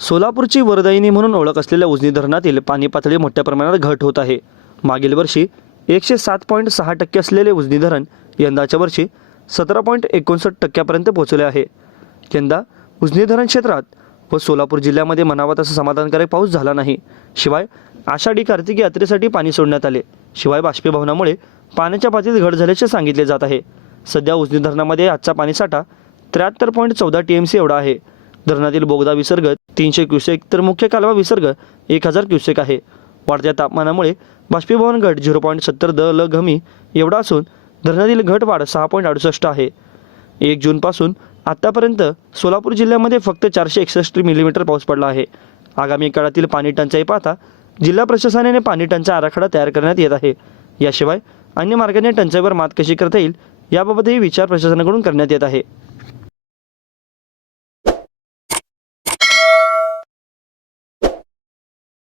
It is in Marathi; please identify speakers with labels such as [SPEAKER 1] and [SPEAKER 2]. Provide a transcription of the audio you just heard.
[SPEAKER 1] सोलापूरची वरदायिनी म्हणून ओळख असलेल्या उजनी धरणातील पाणी पातळी मोठ्या प्रमाणात घट होत आहे. मागील वर्षी एकशे सात पॉईंट सहा टक्के असलेले उजनी धरण यंदाच्या वर्षी सतरा पॉईंट एकोणसष्ट टक्क्यापर्यंत पोहोचले आहे. यंदा उजनी धरण क्षेत्रात व सोलापूर जिल्ह्यामध्ये म्हणावा तसा समाधानकारक पाऊस झाला नाही. शिवाय आषाढी कार्तिक यात्रेसाठी पाणी सोडण्यात आले. शिवाय बाष्पीभवनामुळे पाण्याच्या पातळीत घट झाल्याचे सांगितले जात आहे. सध्या उजनी धरणामध्ये आजचा पाणीसाठा त्र्याहत्तर पॉईंट चौदा टी एम सी एवढा आहे. धरणातील बोगदा विसर्ग तीनशे क्युसेक तर मुख्य कालवा विसर्ग एक हजार क्युसेक आहे. वाढत्या तापमानामुळे बाष्पीभवन घट झिरो पॉईंट सत्तर द ल घमी एवढा असून धरणातील घट वाढ सहा पॉईंट अडुसष्ट आहे. एक जूनपासून आत्तापर्यंत सोलापूर जिल्ह्यामध्ये फक्त चारशे एकसष्ट मिलीमीटर पाऊस पडला आहे. आगामी काळातील पाणी टंचाई पाहता जिल्हा प्रशासनाने पाणी टंचाई आराखडा तयार करण्यात येत आहे. याशिवाय अन्य मार्गाने टंचाईवर मात कशी करता येईल याबाबतही विचार प्रशासनाकडून करण्यात येत आहे.